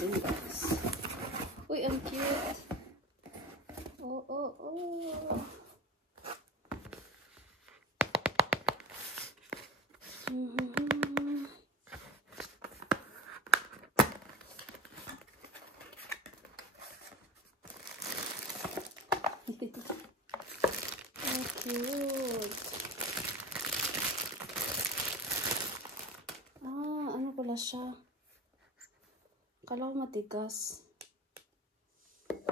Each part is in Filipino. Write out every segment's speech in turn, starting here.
unboxing, guys. Uy, ang cute. Oh, oh, oh. Oh, cute. Ano pala siya? Akala ko matigas.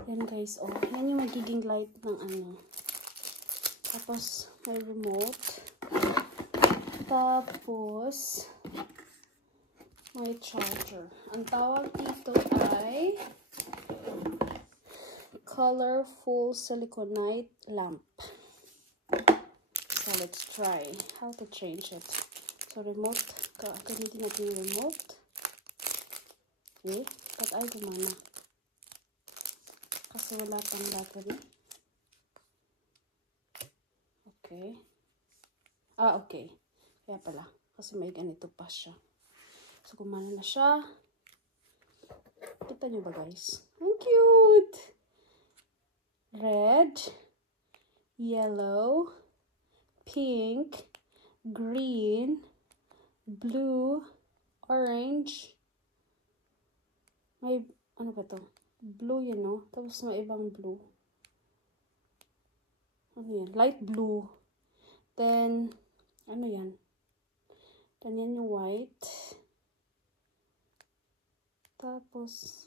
Yan guys, oh. Yan yung magiging light ng ano. Tapos, may remote. Tapos, may charger. Ang tawag dito ay colorful siliconite lamp. So, let's try how to change it. So, remote. Gamitin natin yung remote. Okay. Ba't ay gumana? Kasi wala pang battery. Okay. Okay. Kaya pala. Kasi may ganito pa siya. So, gumana na siya. Kita nyo ba, guys? Ang cute! Red, yellow, pink, green, blue, orange. May, ano ba to? Blue yan, no? Tapos may ibang blue. Ano yan? Light blue. Then, ano yan? Then yan yung white. Tapos,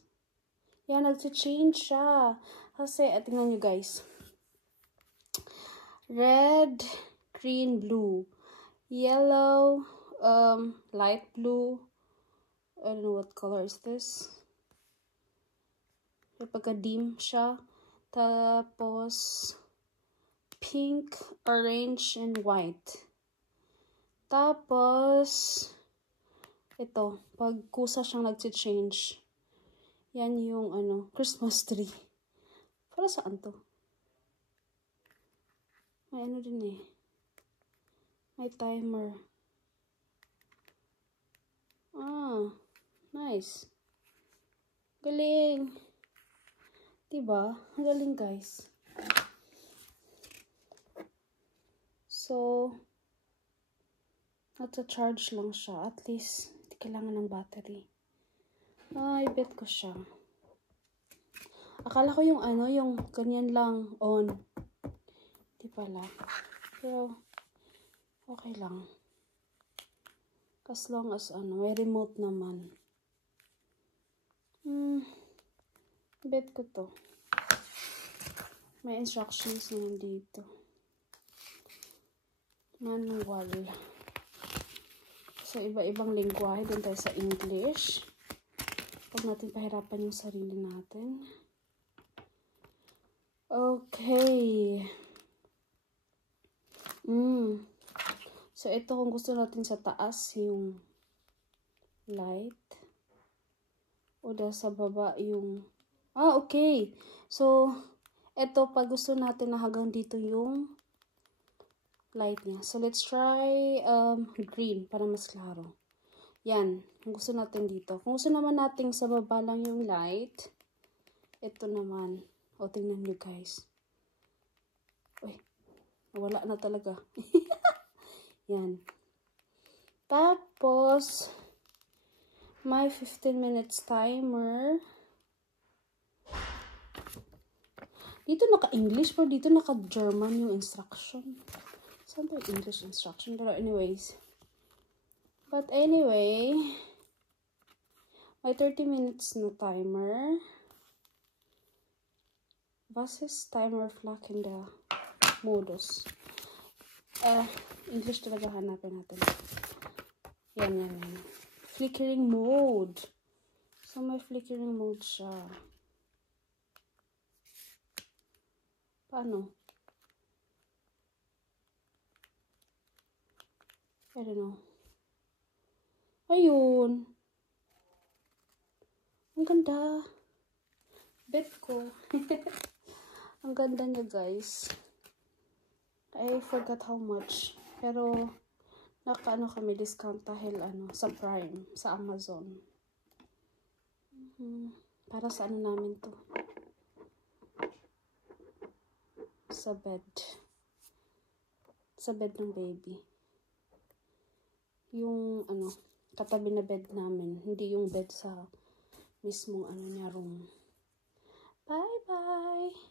yan, nag-change siya. Kasi, tingnan nyo guys. Red, green, blue. Yellow, light blue. I don't know what color is this. Pagka-dim siya. Tapos, pink, orange, and white. Tapos, ito, pag kusa siyang nag-change. Yan yung, ano, Christmas tree. Para saan to? May ano din eh. May timer. Nice. Galing. Diba? Ang galing, guys. So, nagsa-charge lang siya. At least, hindi kailangan ng battery. I bet ko siya. Akala ko yung ano, yung ganyan lang on. Di pala. Pero, okay lang. As long as ano, may remote naman. Bet ko to. May instructions na dito. Manual. So, iba-ibang lingwahe din tayo sa English. Huwag natin pahirapan yung sarili natin. Okay. So, ito kung gusto natin sa taas yung light. O sa baba yung... okay. So, ito pag gusto natin na hanggang dito yung light niya. So, let's try green para mas klaro. Yan. Kung gusto natin dito. Kung gusto naman natin sa baba lang yung light, ito naman. O, tingnan nyo guys. Uy, wala na talaga. Yan. Tapos, may 15 minutes timer. Dito naka-English, pero dito naka-German yung instruction. Saan ba yung English instruction? Pero anyways. But anyway, may 30 minutes na timer. Was ist timer flag in the modus? English talaga hanapin natin. Yan. Flickering mode. So, may flickering mode siya. Paano? I don't know. Ayun. Ang ganda. Bet ko. Ang ganda niya, guys. I forgot how much. Pero, naka-ano kami discount dahil sa Prime, sa Amazon. Para sa ano namin to? Sa bed. Sa bed ng baby. Yung ano, katabi na bed namin. Hindi yung bed sa mismong ano niya room. Bye-bye!